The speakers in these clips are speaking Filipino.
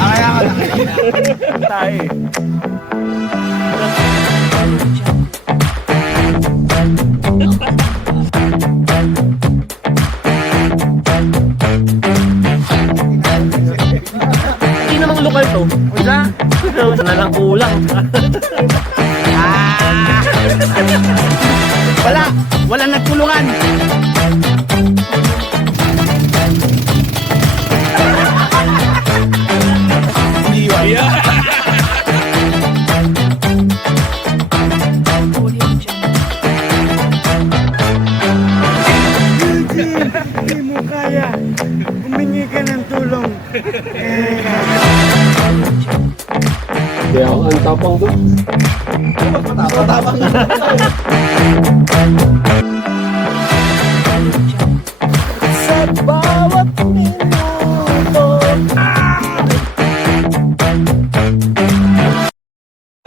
Kaya ka na. Tayo. Hindi namang lokal to. Wala. Na lang kulang. Wala nagkulungan. Hindi mo kaya. Humingi ka ng tulong. Kaya ang tapang doon. Sa bawat minuto.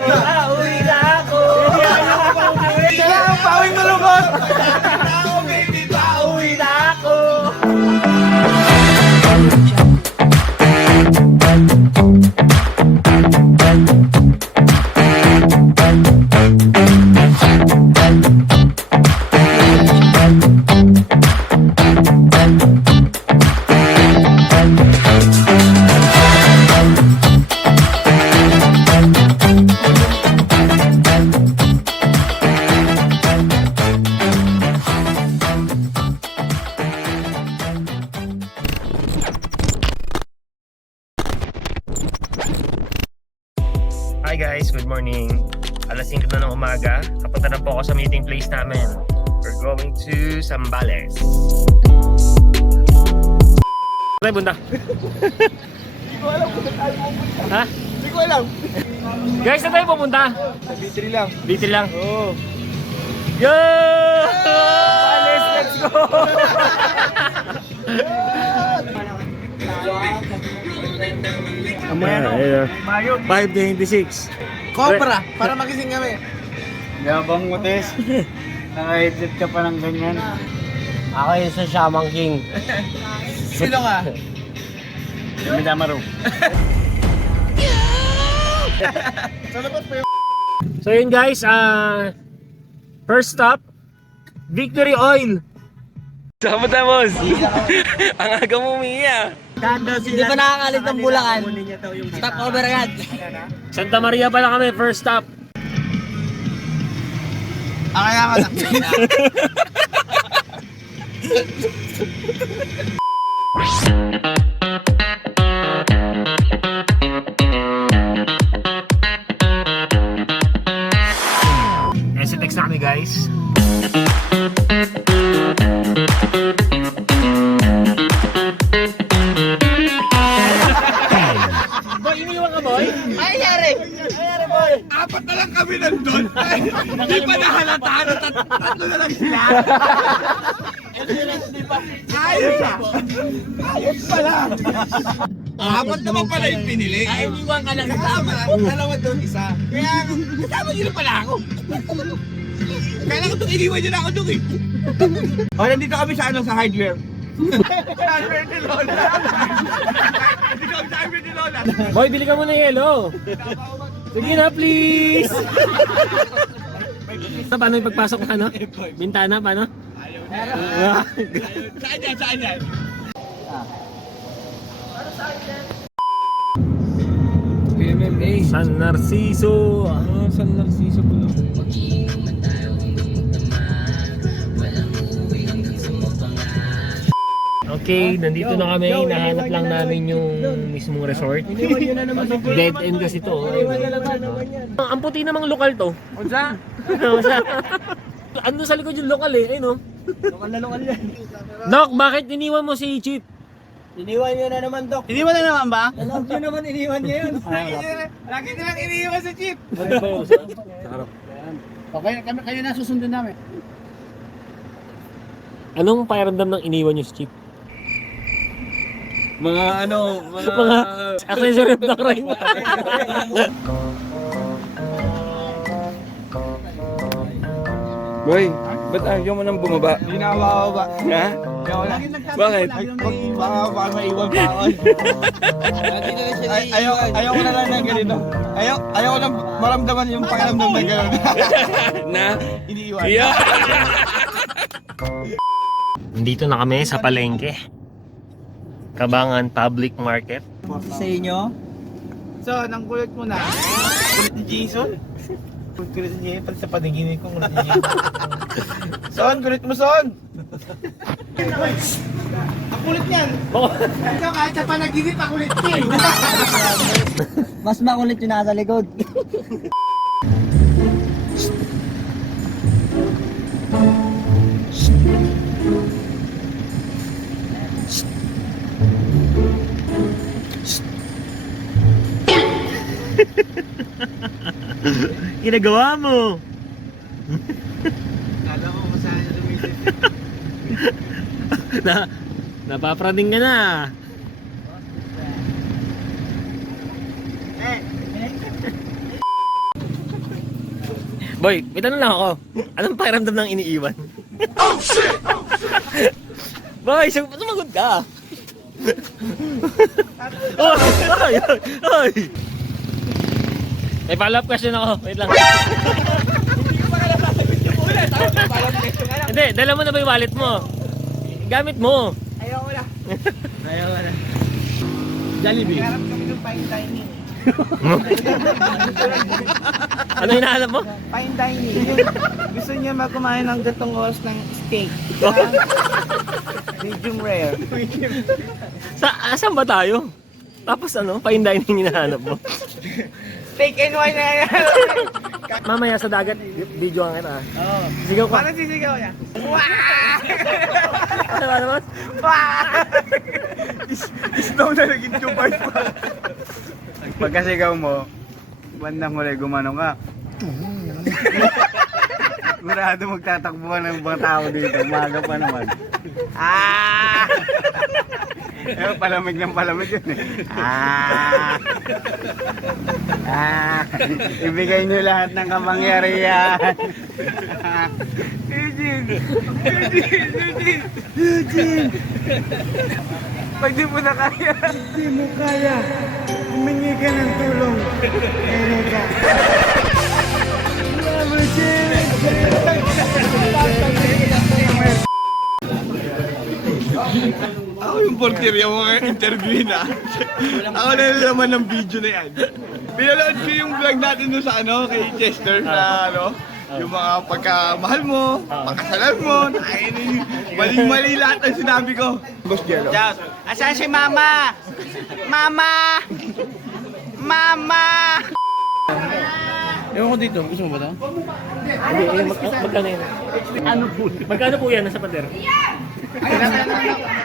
Pauwi na ako. Sila ang pawing malungkot. Ako baby, pauwi na ako. Hi guys, good morning. Alas 5 na ng umaga. Kapunta na po ako sa meeting place namin. We're going to Zambales. Saan bunda? Hindi ko alam kung tayo pupunta. Ha? Hindi ko alam. Guys, saan tayo pupunta? B3 lang. B3 lang. Oo. Yo! Zambales, let's go! Ayan. Mayog. 5:26. Cobra, para magising kami. Yabang mo, Tess. Naka-headset ka pa ng ganyan. Ako yung sa Shaman King. Sino ka? Yung Midamaru. Sa labas pa yung... So yun guys, first stop, Victory Oil. Sama tamos. Ang aga mo umiya. Hindi pa nakakalit ng Bulacan. Stop over agad. Santa Maria pala kami, first stop. Kaya ka na. STX na kami guys. Boy, iniwan ka boy? Ay, nangyari? Nangyari, boy? Apat na lang kami nandun. Hindi pa nahalata na tatlo na lang sila. Ayos ah. Ayos pala. Apat naman pala yung pinili. Ay, iniwan ka lang. Kasama, dalawa doon, isa. Kaya kasama nyo na pala ako. Kailan ko itong iniwan nyo na ako doon eh. O, nandito kami sa sa hardware. Hardware ni Lola. Nandito kami sa hardware ni Lola. Boy, bili ka muna ng yelo. Sige na please. Paano yung pagpasok na ano? Bintana, paano? Saan yan? Saan yan? PMMA. San Narciso. San Narciso po. Okay, nandito na kami. Nahanap lang namin yung mismong resort. Iniwan nyo na naman sa Dead end kasi to. Iniwan na naman naman yan. Ang puti namang lokal to. Unsa? Ano sa likod yung lokal eh, ayun oh. Lokal na lokal yan. Doc, bakit iniwan mo si Chip? Iniwan nyo na naman, Dok. Iniwan na naman ba? Alam nyo naman, iniwan nyo yun. Lagi nilang iniiwan sa jeep. Okay, kayo na susundin namin. Anong pakiramdam ng iniwan yung si Chip? Mga ano, Mga accessory of the crime. Boy, Ba't ayaw mo nang bumaba? Hindi na ako bababa. Ha? Kaya wala. Bakit? Baka maiwan pa ako. Ayaw ko na lang ng ganito. Ayaw ko lang maramdaman yung pakiramdam na gano'n. Na? Iniiwan. Yeah! Nandito na kami sa palengke. Kabangan Public Market. Sa inyo? So, nang kulit mo na. Kulit ni Jason? Kulit ni Jason, pati sa panaginip ko kulit ni Jason. Son, kulit mo, Son! Ang kulit niyan! Ikaw kahit sa panaginip, ang kulit niya! Mas makulit yung nasa likod. Ginagawa mo! Kala ko masaya na lumilit. Napapraning ka na. Boy, may tanong lang ako. Anong pakiramdam ng iniiwan? Oh shit! Boy, sumagot ka. Oy! Oy! May follow-up question ako. Wait lang. Hindi, dala mo na ba yung wallet mo? Gamit mo. Ayaw ko na. Ayaw ko na. Jollibee. Nagharap kami ng fine dining. Ano hinahanap mo? Fine dining. Gusto niya magkumain ng gatong oras ng steak. Medium rare. Saan ba tayo? Tapos ano, fine dining hinahanap mo? Steak and wine na yan. Mamaya sa dagat, video ang kita. Oo. Sigaw ka. Paano sisigaw niya? Waaah! Ano ba naman? Snow na naging 2 parts pa. Pagkasigaw mo, bandang huli gumanong ka. Murado magtatakbo ka ng mga tao dito. Umaga pa naman. Ah! Eh, palamig ng palamig yun eh. Ah! Ah! Ibigay niyo lahat ng kapangyarihan. Eugene! Eugene! Pag di mo na kaya, di mo kaya, humingi ka ng tulong. Pero ka. Ako yung porterya mo ngayon, interviewin na. Ako na naman ng video na yan. Pinalood ko yung vlog natin doon sa ano, kay Chester na ano, yung mga pagkamahal mo, pagkasalan mo, maling-mali lahat ng sinabi ko. Boss Jello. Asan si Mama? Mama! Mama! Ewan ko dito, gusto mo ba ito? Hindi, magkano yun? Magkano po yan nasa pader?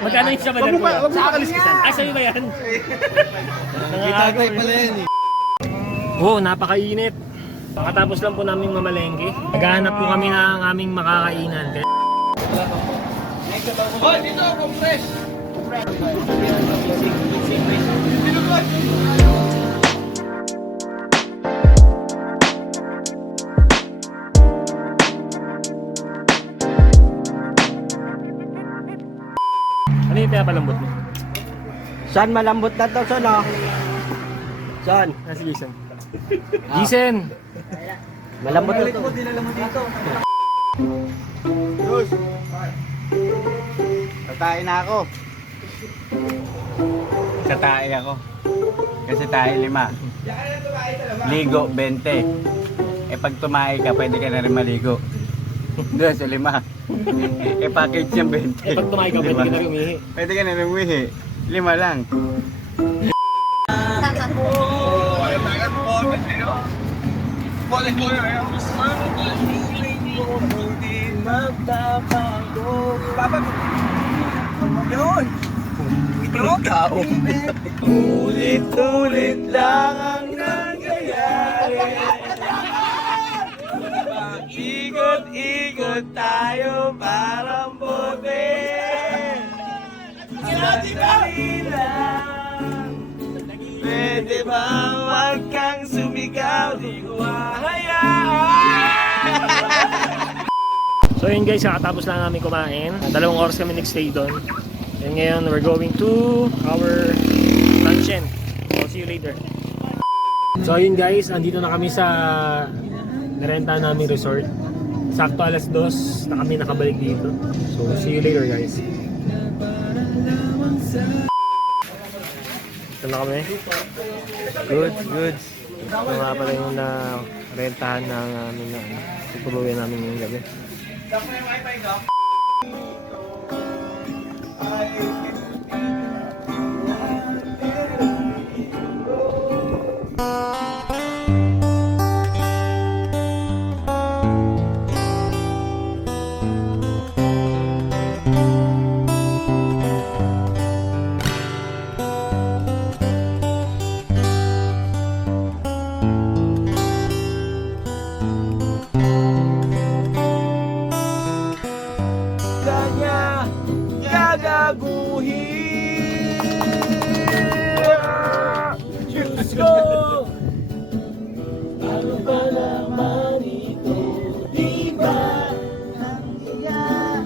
Magkano yung sa pader po? Huwag mo makaliskisan. Ah, sa'yo ba yan? Itagay pala yan eh. Oo, napakainit. Pakatapos lang po namin mamalengke. Naghahanap po kami ng aming makakainan. Oh, dito, compress! Ano yung pinapalambot mo? Saan malambot na to, Son? Oh? Son, Nasi Jason. Jason! malambot na to. Tatae na ako. Tatae ako. Kasi tayo 5. Ligo 20. Eh pag tumae ka, pwede ka na rin maligo. Doon sa 5. Eh package yung 20. Eh, pag tumayo ka, pwede ka na umihi. Pwede ka na rin umihi. 5 lang. Ulit-ulit lang ang nangyayari. Ikot-ikot tayo parang bote. Sandali lang. Pwede ba huwag kang sumigaw? Di ko hahayaan. So yun guys, kakatapos lang namin kumain. 2 oras kami nag-stay doon. And ngayon, we're going to our luncheon. So see you later. So yun guys, andito na kami sa narenta namin resort. Sakto alas 2 na kami nakabalik dito. So see you later guys. Ito na kami. Goods. Ito nga pala yung rentahan ng amin na tutuluyan namin yung gabi. Kanya gagaguhin. Diyos ko, ano ba naman ito? Di ba ang iyak?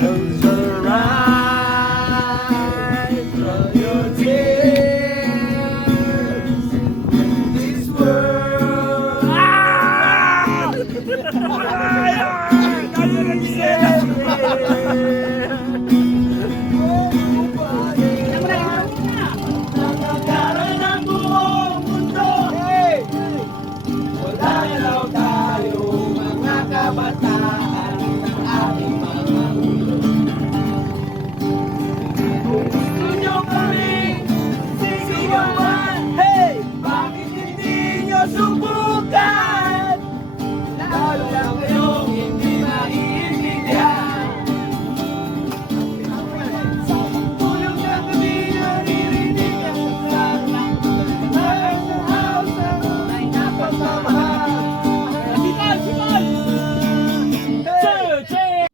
Close your eyes, draw your tears. This world. Nakakaroon ng buong mundo. Wala raw tayo mga kabataan ng ating mga ulo. Kung gusto nyo kaming sigawan, hey! Bakit hindi nyo subukan? Lalo lang kayong hindi maiintindihan. Sa tulong na gabi naririnig ang sarang ang uhaw sa may napagmamahal.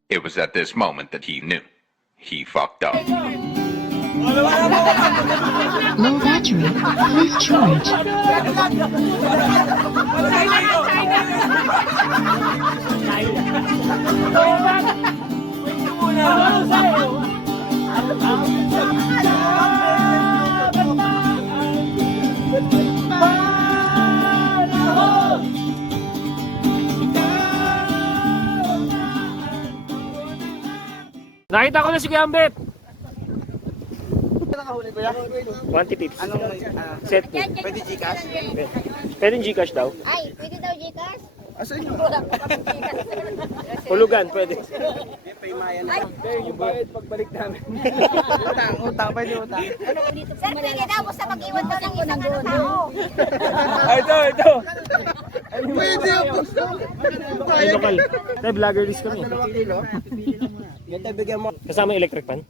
It was at this moment that he knew. He fucked up. Low battery. Please charge. Nakita ko na si Kuya Ambet! Nakahuli kuya? 20 pips. Anong Set 2. pwede Gcash? Pwede Gcash daw. Ay, pwede daw Gcash? Asan yun? Wala pa kami Gcash. Hulugan, pwede. Yung bayad pagbalik namin. Utang, pwede utang. Sir, pwede daw basta mag-iwan daw ng isang ano tao. Ito. Pwede ako. Ay, lokal. Tayo, vlogger list kami. 2 kilo. Yan tayo bigyan mo. Kasama yung electric pan.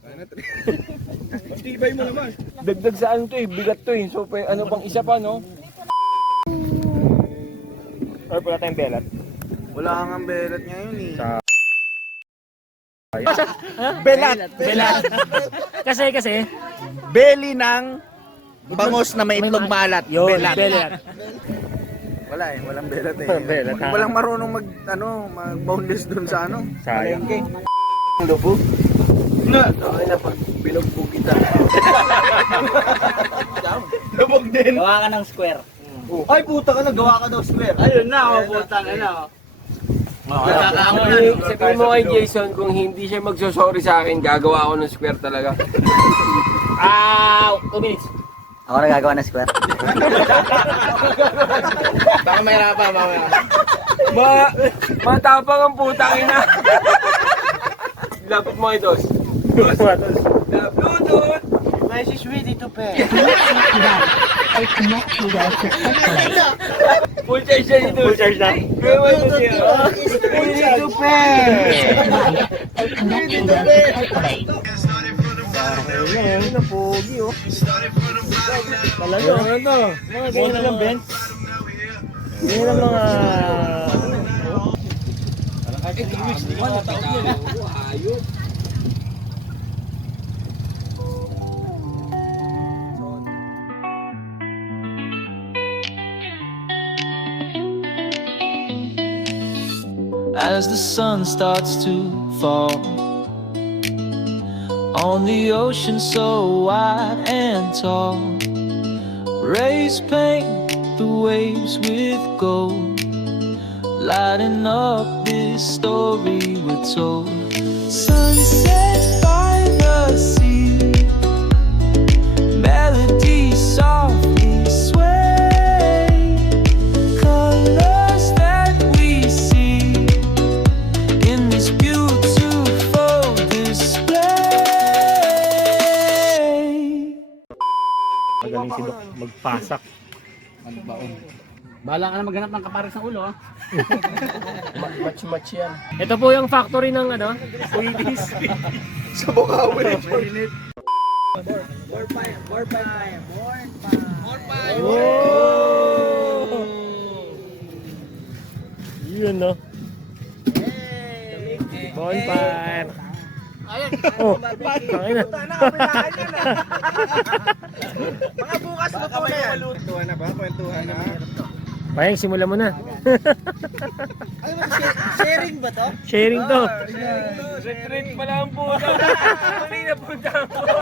Tibay mo naman. Dagdag sa ano to eh, bigat to eh. So, ano bang isa pa, no? Or pala tayong belat. Wala kang ang belat ngayon eh. Belat. Kasi. Belly ng bangos na may itlog maalat. Yun, Belat. belat. Wala eh, walang belat eh. Belat, ha? Walang marunong mag-boundless dun sa ano. Sayang. Lubog. Okay na pag binugbog kita. Lubog din. Gawa ka ng square. Ay puta ka na, gawa ka daw square. Ayun na, puta ka na. Sabihin mo kay Jason, kung hindi siya magsosorry sa akin, gagawa ako ng square talaga. 2 minutes. Ako na gagawa ng square. Baka mahirapan, mamaya. Matapang ang putang ina. Lapit mo ito. Bluetooth. Message ready to pay. Or connect to well successfully. Full charge siya dito. Full charge na. Gawin mo siya. Ready to pay. Or connect to well successfully. Ayun na, pogi oh. Talaga. Mga ganyan lang, Ben. Ganyan lang mga... as the sun starts to fall on the ocean so wide and tall. Rays paint the waves with gold, lighting up this story we're told. Sunset by the sea, melody softly sway, colors that we see in this beautiful display. Magaling si Doc magpasak. Bahala ka na maghanap ng kapares sa ulo, ha? Match yan. Ito po yung factory ng ano, Wheaties. Sa Bukawi. Yun, no? Bonfire. Oh, tangin na. Mga bukas luto na yan. Kwentuhan na ba? Kwentuhan na. Mayang, simula mo na. Sharing ba to? Sharing to. Retreat pala ang puto. Hindi na punta ang puto.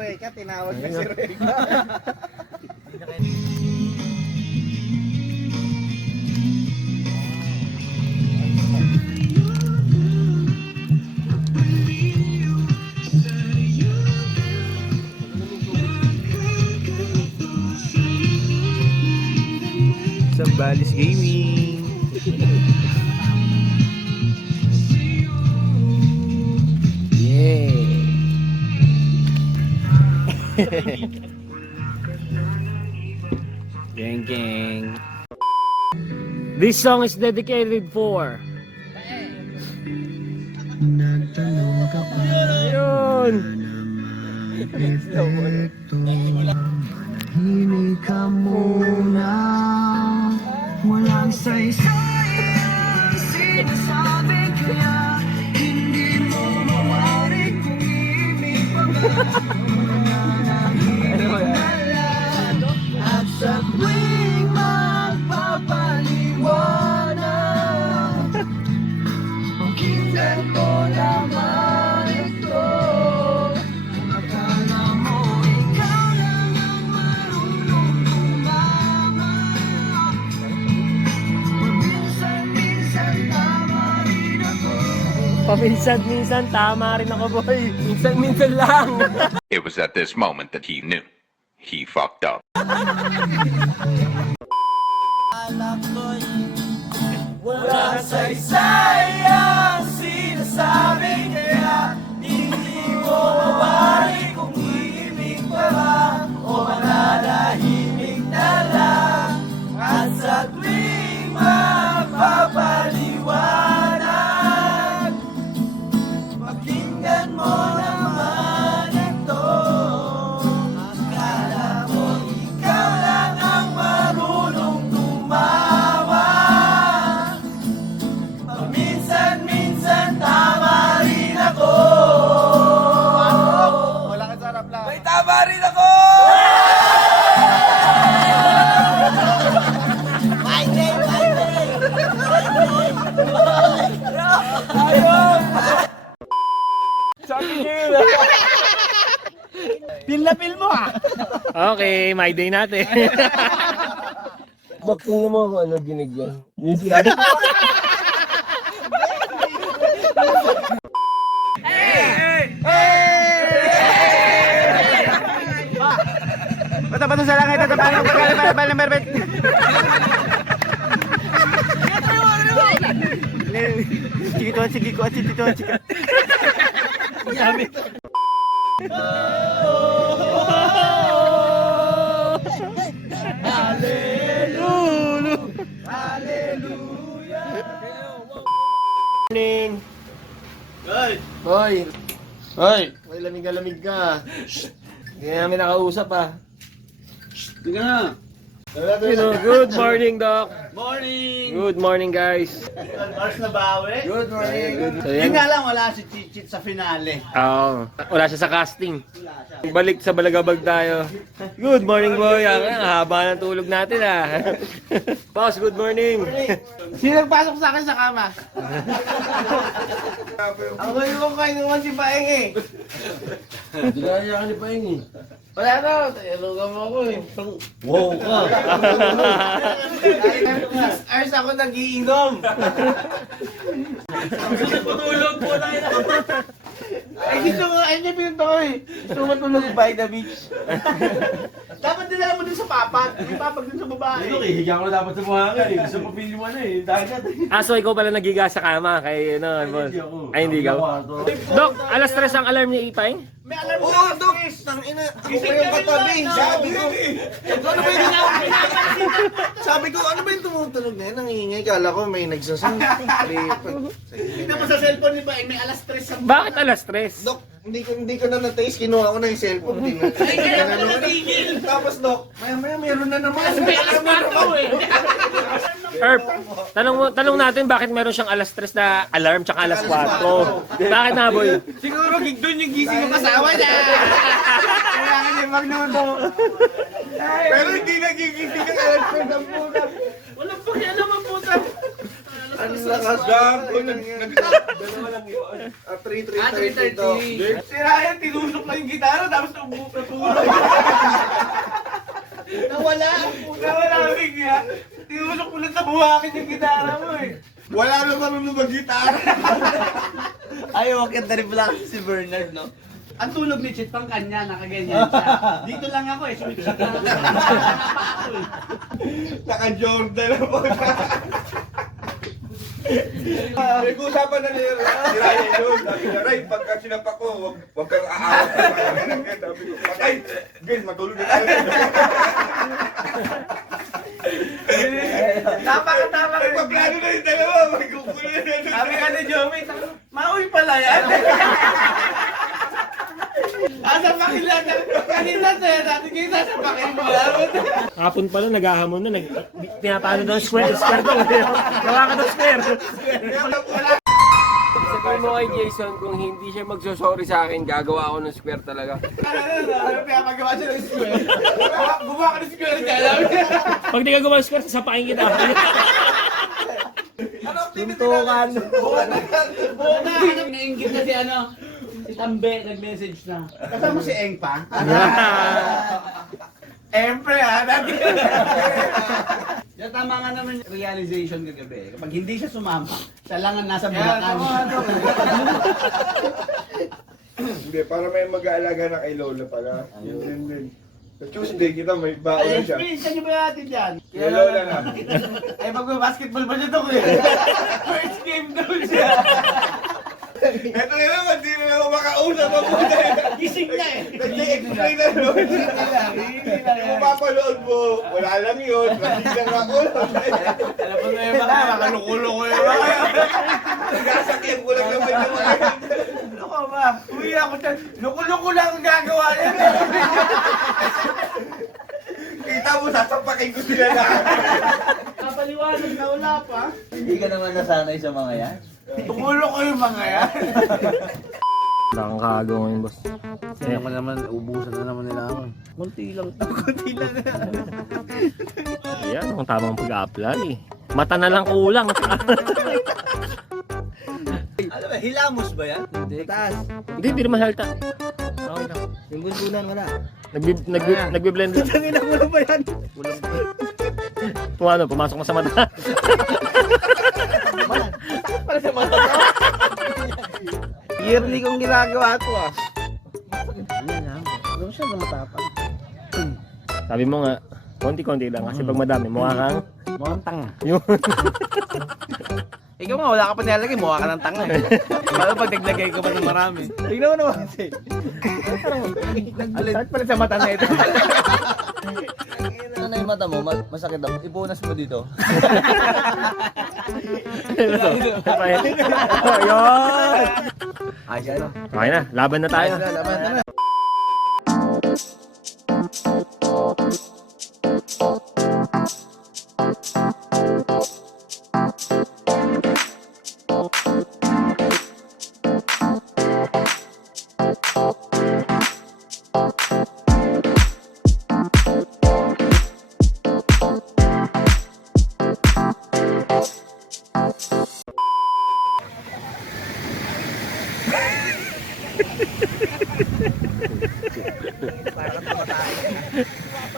Reka, tinawag na si Reka. Zambales Gaming. Gang, gang. This song is dedicated for... Yun! Himig ka muna, walang saysay, sinasabi kaya hindi mo mawari kung ibig pa at sa tuwing magpapaliwanag, pakinggan ko naman ito. Akala mo ikaw lang ang marunong tumama, paminsan-minsan tama rin ako. Paminsan-minsan, tama rin ako, boy. Minsan-minsan lang. It was at this moment that he knew. He fucked up. Walang saysay ang sinasabi kaya hindi mo mawari kung ibig pa ba o mananahimik na lang at sa tuwing magpapaliwanag, pakinggan mo naman ito. Akala mo ikaw lang ang marunong tumawa, paminsan-minsan tama rin ako. Wala ka sarap lang. May tama rin ako! Pil na pil mo, ha? Okay, my day natin. Bakit mo ako ano ginigyan? Bata-bata sa langit, tatapanan ko pagkala ng berbet. Sige ko, chikito. Morning. Hoy! Hoy! May lamig ka. Hindi namin nakausap, ah. Hindi ka na. Good morning, Doc. Morning! Good morning, guys. Oras na bawi? Good morning. So, Yun yan. nga lang, wala si Chichit sa finale. Wala siya sa casting. Balik sa Balagabag tayo. Good morning, boy. Ang haba ng tulog natin, ah. Boss, good morning. Sino nagpasok sa akin sa kama? Ako yung kain naman si Paeng eh. Hindi ka niya ni Paeng eh. Wala na, tayalugan mo ako eh. Wow ka. 6 hours ako nag-iinom. Patulog po na yun. Ay, gusto ko, ayun yung pinunta ko eh. Gusto ko matulog by the beach. Dapat nila mo dun sa papat. May papat dun sa babae. Higa ko dapat sa buhangin eh. Gusto pa pili mo na eh. Dagat eh. So ikaw pala nagiga sa kama kay ano, boss. Hindi ako. Ay, hindi ka. Doc, alas 3 ang alarm ni Ipay? May alam mo. Oo, Dok! Tangina, ako pa yung katabi. Sabi ko, ano ba yung tumutunog na yun? Nangiingay, kala ko may nagsasang. Tignan mo sa cellphone ni Paeng, may alas 3 sa... Bakit alas 3? Dok, hindi ko na na-taste. Kinuha ko na yung cellphone. Hindi na. Ay, kaya ka nagigil. Tapos, Dok, maya meron na naman. May alas 4 eh. Erp, tanong natin bakit meron siyang alas 3 na alarm tsaka alas 4. Bakit na, boy? Siguro doon yung gising ng kasama niya. Kailangan niya magluto. Pero hindi nagigising ka alas ko ng puta. Walang pakialam ang puta. Ang lakas gago. Dalawa lang yun. 3:30 to. Si Ryan, tinusok na yung gitara tapos natulog. Nawala ang bigya. Tinusok mo lang sa buhakin yung gitara mo eh. Wala na marunong mag-gitara. Ayaw, ang ganda rin pala si Bernard, no? Ang tulog ni Chit pang kanya, nakaganyan siya. Dito lang ako eh, sumipsip lang ako. Naka-Jordan na po. Nag-uusapan na nila. Si Ryan yun. Sabi niya, Ray, pagka sinapak ko, huwag kang aawat. Sabi ko, patay. Guys, matulog na tayo. Tama. Nagpaplano na yung dalawa. Magkukulo na yun. Sabi ka ni Joey, mauwi pala yan. Asa pakilan kanina sa'yo natin kayo nasa pakilan. Hapon pala, naghahamon na. Pinapano daw square daw. Gawa ka daw square. Sabihin mo kay Jason, kung hindi siya magsosorry sa akin, gagawa ako ng square talaga. Ano pinapagawa siya ng square? Gumawa ka ng square niya, alam mo? Pag di ka gumawa ng square, sasapakin kita. Tuntukan. Oo nga, nainggit na si Tambe, nag-message na. Kasama si Eng pa?Empre dati. Tama nga naman yung realization kagabi. Kapag hindi siya sumama, siya lang ang nasa Bulacan. Hindi, para may mag-aalaga na kay Lola pala. Yun din. Sa Tuesday kita may baon siya. Saan niyo ba natin dyan? Kay Lola na. Ay, mag-basketball ba siya to eh? First game daw siya. Ito na naman, di na ako makausap ang puta. Gising na eh. Nag-explain na no. Kung papanood mo, wala lang yun. Kasi lang ako. Alam mo na yung baka, makalukulo ko yung baka. Nagasakyan ko lang naman naman. Ano ka ba? Uwi ako dyan. Lukulo lang ang gagawa niya. Kita mo, sasampakin ko sila na. Kapaliwanag na wala pa. Hindi ka naman nasanay sa mga yan. Tumulo ko yung mga yan. Wala kang kagawa ngayon, boss. Kaya pa naman, ubusan na naman nila ako. Kunti lang. Ayan, kung tamang pag-apply. Mata na lang kulang. Ano ba, hilamos ba yan? Hindi. Taas. Hindi naman halta. Okay lang. Yung buntunan wala. Nagbe-blend. Tangin na kulo ba yan? Ano, pumasok mo sa mata. Para sa mata ko. Yearly kong ginagawa to ah. Ano siya na matapang? Sabi mo nga, konti-konti lang kasi pag madami, mukha kang... Mukhang tanga. Yun. Ikaw nga, wala ka pa nilalagay, mukha ka ng tanga eh. Paano pag naglagay ko pa ng marami? Tingnan mo naman kasi. Alin? Pala sa mata na ito. Ano na yung mata mo? Masakit daw. Ipunas mo dito. Ayun! Ayos na. Okay na, laban na tayo. Laban na.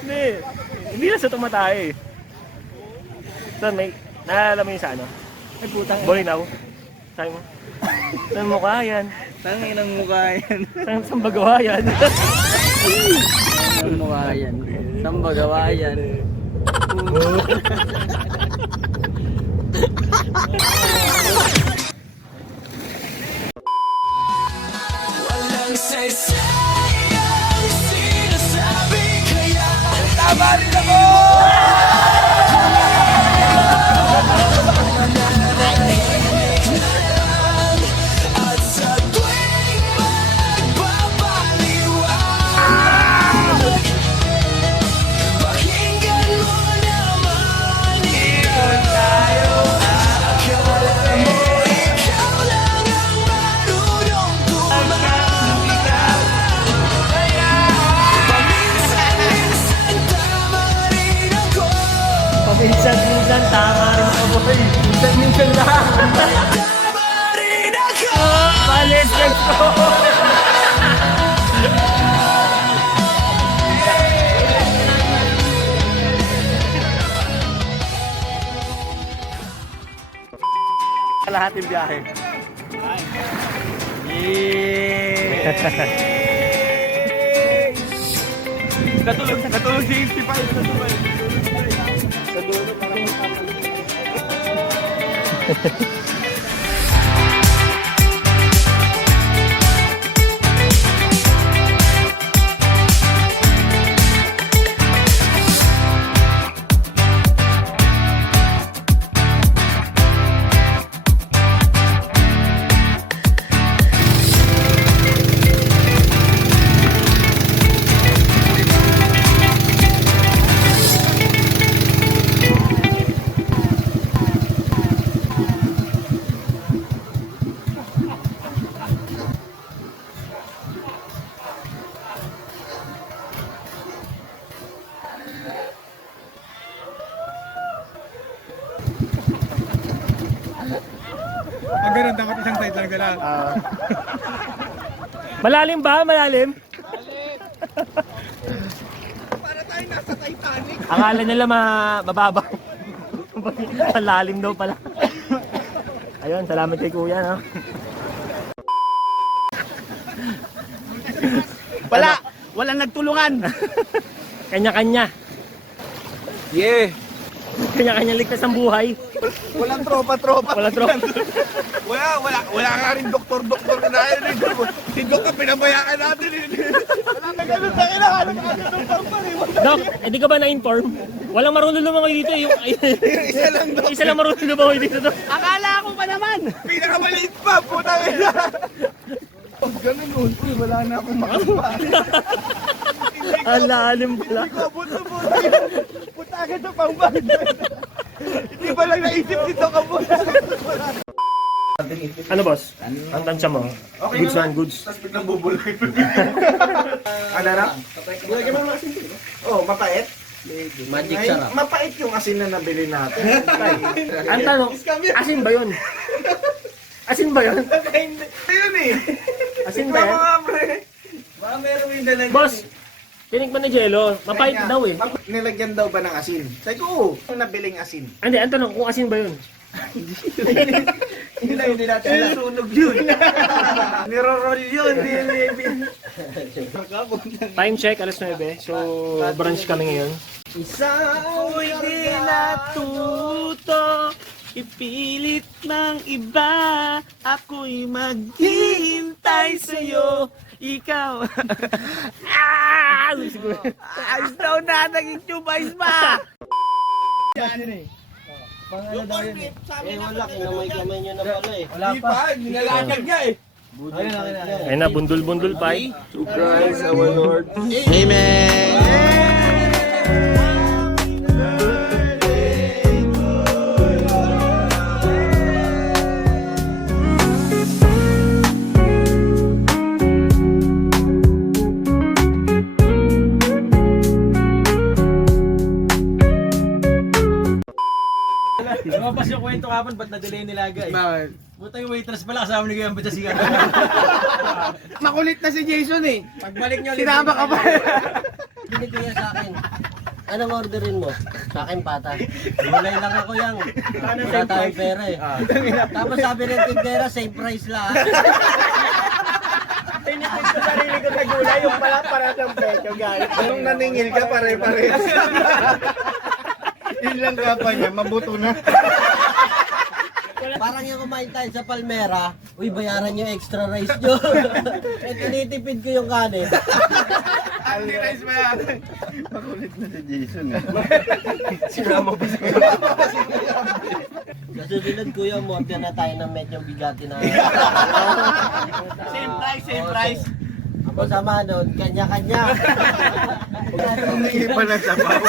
Hindi. Hindi na sa tumatay. Saan may... Naalala mo yung sa ano? Ay, putang. Boy now. Sabi mo. Saan mukha yan? Tangin ng mukha yan. Saan bagawa yan? Ang mukha yan. Saan ba gawa yan? Minsan, tama rin ako boy. Minsan lang. Palis, let's go! Lahat yung biyahe. Natulog si 85 na tuloy. Sa dulo parang Ang ganun, dapat isang side lang sila. Malalim ba? Malalim? para tayo nasa Titanic. Akala nila mababaw. Malalim daw pala. Ayun, salamat kay kuya, no? Walang nagtulungan. Kanya-kanya. Yeah. Kanya-kanya ligtas ang buhay. Walang tropa-tropa. Wala tropa. Wala nga rin doktor-doktor na yun. Si Dok ang pinabayaan natin. Wala na ganun na kailangan ng pampari. Dok, hindi ka ba na-inform? Walang marunong lumangoy dito. Yung Isa lang Dok. isa lang marunong lumangoy dito, Dok. Akala ko pa naman. Pinakamaliit pa. Puta ina. Ganun nun. Uy, wala na akong makagawa. Ang lalim pala. Buto-buto. Puta agad sa pampari. Hindi ba lang naisip dito ka po? Ano, boss? Ang tansya mo? Goods man, goods. Tapos biglang bubulay. Ano na? Oh, mapait? Magic sarap. Mapait yung asin na nabili natin. Ang tanong, asin ba yun? Asin ba yun? Ayun eh. Asin ba yan? Baka meron yung dalag. Boss, tinikman na jello. Mapait daw eh. Nilagyan daw ba ng asin? Sabi ko, oo. Yung nabiling asin. Hindi, ang tanong, kung asin ba yun? Hindi natin nasunog yun. Niroroll yun. Time check, alas 9. So, brunch kami ngayon. Isang hindi natuto, ipilit ng iba, ako'y maghihintay sa'yo, ikaw. Ayos daw na, naging tube ice ba? Yung cornflake, sabi na wala, kinamay-kamay nyo na pala eh. Wala pa, nilalagag niya eh. Ayun na, bundol-bundol pa eh. To Christ our Lord. Amen. Lumabas yung kwento kapon, ba't na-delay nilaga eh? Bakit? Buta yung waitress pala, kasama ni Guyang Batasigan. Makulit na si Jason eh. Pagbalik nyo, Sinama ka pa. Bili ko yan sa akin. Anong orderin mo? Sa akin pata. Gulay lang ako yang. Wala tayong pera eh. Tapos sabi ng tindera, same price lang. Tinipid ko sarili ko sa gulay, yung pala para sa pecho, guys. Nung naningil ka, pare-parehas. Yun lang kapa niya, mabuto na. Parang yung kumain tayo sa Palmera, uy, bayaran yung extra rice nyo. Eh, tinitipid ko yung kanin. Only rice ba yan? Makulit na si Jason eh. Sinama pa siya. Sa susunod kuya, umorder na tayo ng medyo bigati na. Same price, same price. Ako sama nun, kanya-kanya. Humingi pa ng sabaw.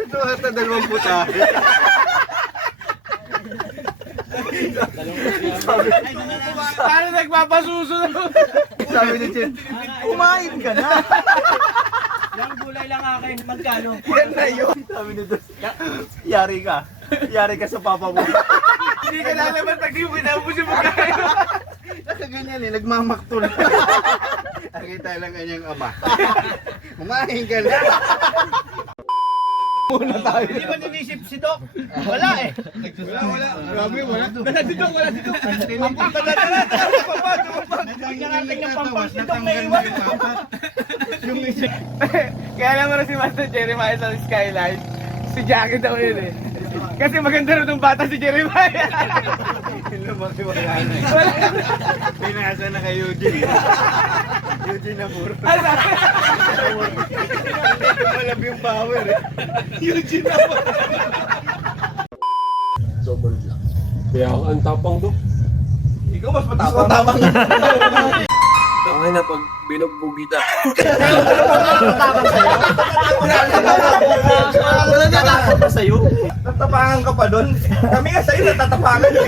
Ito ata 2 putahe. Paano nagpapasusunod? Sabi ni Chen, kumain ka na. Yung gulay lang akin, magkano? Yan na yun. Sabi ni Dos, yari ka. Yari ka sa papa mo. Hindi ka lalaman pag di mo inabos yung pagkain. Nakaganyan eh, nagmamaktol. Nakita lang kanyang ama. Kumain ka na. Muna tayo. Hindi ba ninisip si Doc? Wala eh. Wala. Grabe, wala. Wala si Doc, wala si Doc. Pampang ka na. Nakarating ng pampang si Doc na iwan. Kaya alam mo na si Master Jeremiah sa Skyline, si Jackie daw yun eh. Kasi maganda rin ng bata si Jeremiah. Lumaki wala na eh. Pinasa na kay Eugene. Eugene na puro. Malab yung power eh. Eugene na puro. Double lang. Kaya ang tapang do. Ikaw mas matapang. Okay na pag binugbog kita. Wala natakot pa sa'yo. Natapangan ka pa doon. Kami nga sa'yo natatapangan eh.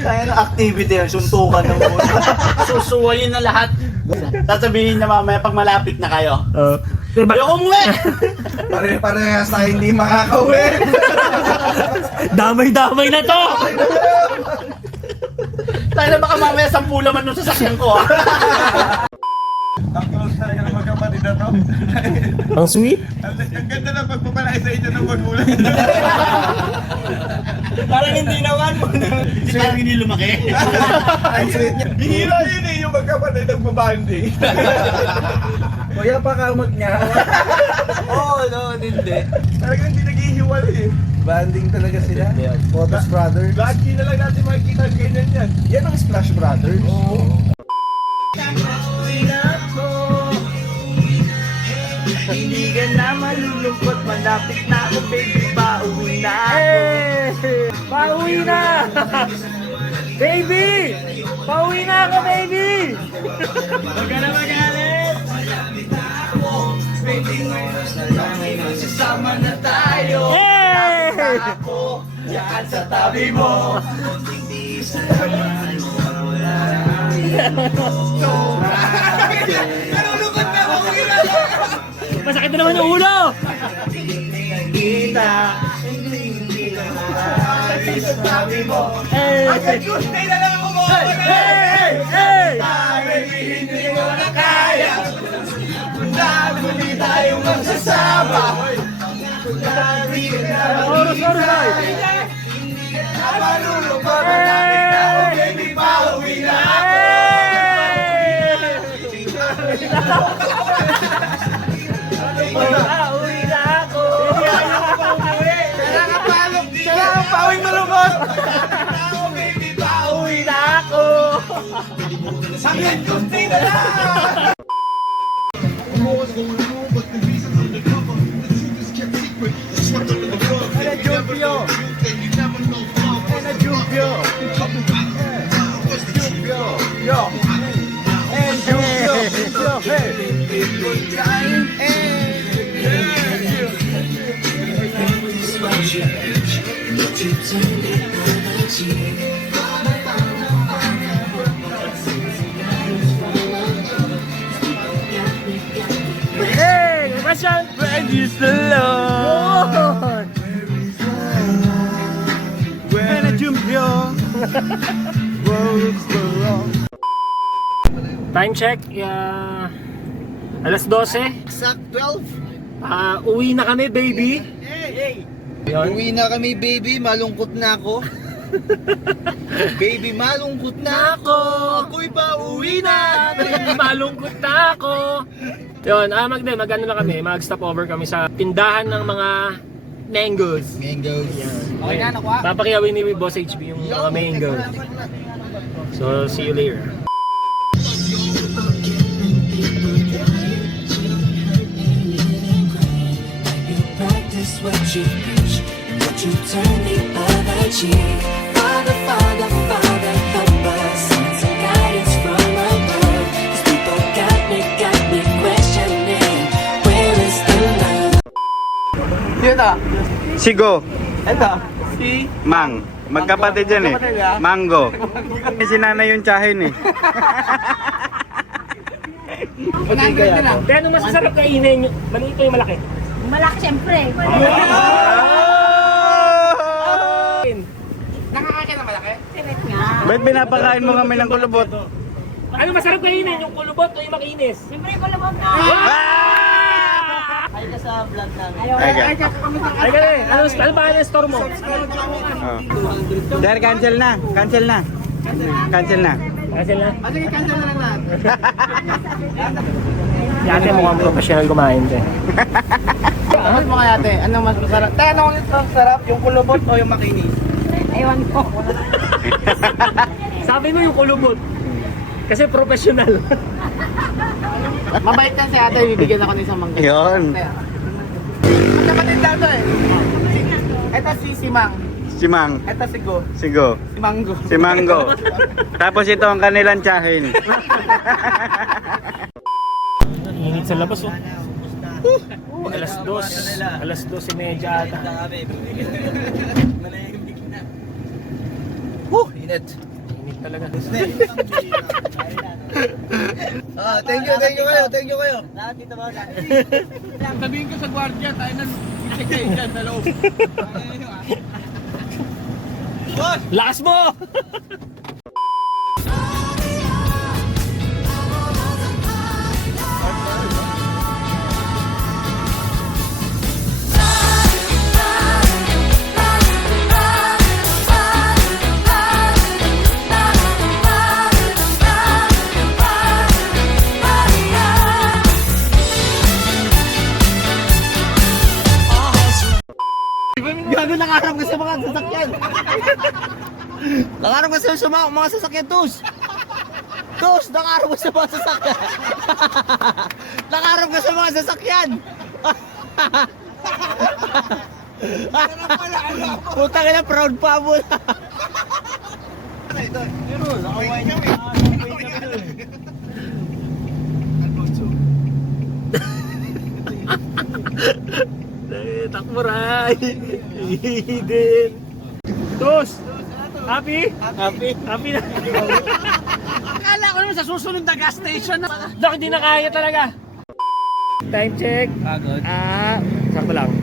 Kaya ng activity yan, suntukan ng ulo. Susuwayin na lahat. Sasabihin na mamaya pag malapit na kayo. Ayoko umuwi! Pare-parehas tayo hindi makakauwi. Damay-damay na to! Tayo na baka mamaya 10 laman nung sasakyan ko ah. Ang close talaga ng magkapatid na to. Ang sweet. Ang ganda ng pagpapalaki sa inyo ng magulang. Parang hindi naman. Parang hindi lumaki. Ang sweet niya. Bihira yun eh, yung magkapatid ng babanding. Kuya pa kamot niya. Oo, no, hindi. Talagang hindi naghihiwalay eh. Banding talaga sila. Photos Brothers. Lagi na lang natin makikita ganyan yan. Yan ang Splash Brothers. Oo. Hindi ka na malulungkot, malapit na ako baby, pauwi na ako. Pauwi na! Baby! Pauwi na ako, baby! Huwag ka na magalit. Baby, ngayon sa langit, magsasama na tayo. Hey! Ako, yan sa tabi mo. Hindi sa laman mo, wala nalulungkot na ako, Masakit na naman yung ulo! kita, hindi na maalis sa tabi mo. Hey! Hanggang Tuesday na lang ako mo. Hey! Hey! Baby, hindi ko na kaya. Muli tayong magsasama. Lagi ka na Oros, ay! malulungkot, malapit na ako, baby, pauwi na ako. Pauwi na ako. Siya lang ang pawing malungkot. Baby, pauwi na ako. Hanggang Tuesday na lang. Hey! Question! Where is the love? Time check, alas 12. Exact 12. Uwi na kami, baby. Yun. Uwi na kami, baby. Malungkot na ako. Baby, malungkot na ako. Ako'y pa uwi na. Baby, malungkot na ako. Yun, mag-ano na kami, mag-stop over kami sa tindahan ng mga mangoes. Mangoes. Okay na, nakuha. Papakiyawin ni Boss HB yung mga mangoes. So, see you later. Practice what you preach and what you turn the other cheek. Father, Father, Father, help us. Send some guidance from above. These people got me questioning. Where is the love? Yun ah. Sigo. Ito. Si Mang. Magkapatid yan eh. Magkapatid ah. Mango. Si nanay yung tsahin eh. Kaya ano masasarap kainin? Maliit o yung malaki? Malaki siyempre. nakakakit na malaki. Sirit nga. Ba't pinapakain mo kami ng kulubot? Ano masarap kainin? Yung kulubot o yung makinis? Siyempre, kulubog na. Ay ka sa vlog namin. Ay, Ay ka eh, ano ba ang store mo? Sir, cancel na. Cancel na. Cancel na. Kasi na. Sige, cancel na lang lahat. Ate mukhang professional kumain din. Angat mo kaya ate, anong mas masarap? Tayo, anong mas masarap? Yung kulubot o yung makinis? Ewan ko. Sabi mo yung kulubot. Kasi professional. Mabait yan si ate, bibigyan ako ng isang mangga. Yun. Magkapatid daw to eh. Ito si Mang. Si Mang. Ito si Go. Sigo. Si Mango. Si Mango. Tapos ito ang kanilang tsahin. Init sa labas oh. Alas 2:30 ata. Init. Init talaga. Thank you kayo. Lahat dito ba? Sabihin ko sa gwardiya, tayo nang isik kayo dyan sa loob. Lakas mo! Gago, nangarap ka sa mga sasakyan. Nangarap ka sa mga sasakyan, Tus. Tus, nangarap ka sa mga sasakyan. Nangarap ka sa mga sasakyan. Putang ina, proud pa mo. Takmuray! Eden! Tos! Happy? Happy na! Akala ko naman sa susunod na gas station na. Dok, hindi na kaya talaga! Time check! Pagod. Sakto lang.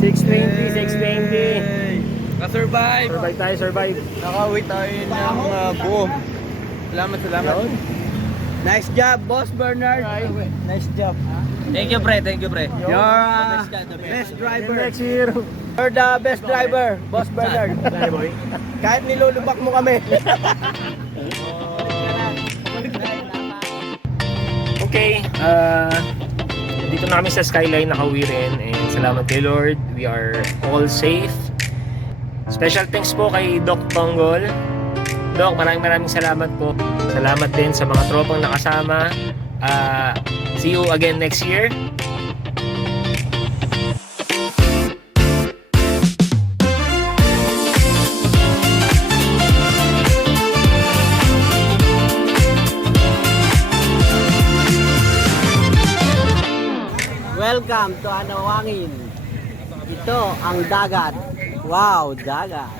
6:20. Na-survive. Survive. Nakauwi tayo ng buo. Salamat. Nice job, Boss Bernard. Nice job. Thank you, pre. You're best driver. Next year. You're the best driver, Boss Bernard. Dali boy. Kahit nilulubak mo kami. Okay, dito na kami sa Skyline nakauwi rin and salamat kay Lord, we are all safe. Special thanks po kay Doc Tonggol. Doc, maraming salamat po. Salamat din sa mga tropang nakasama. See you again next year. Welcome to Anawangin. Ito ang dagat. Wow, dagat.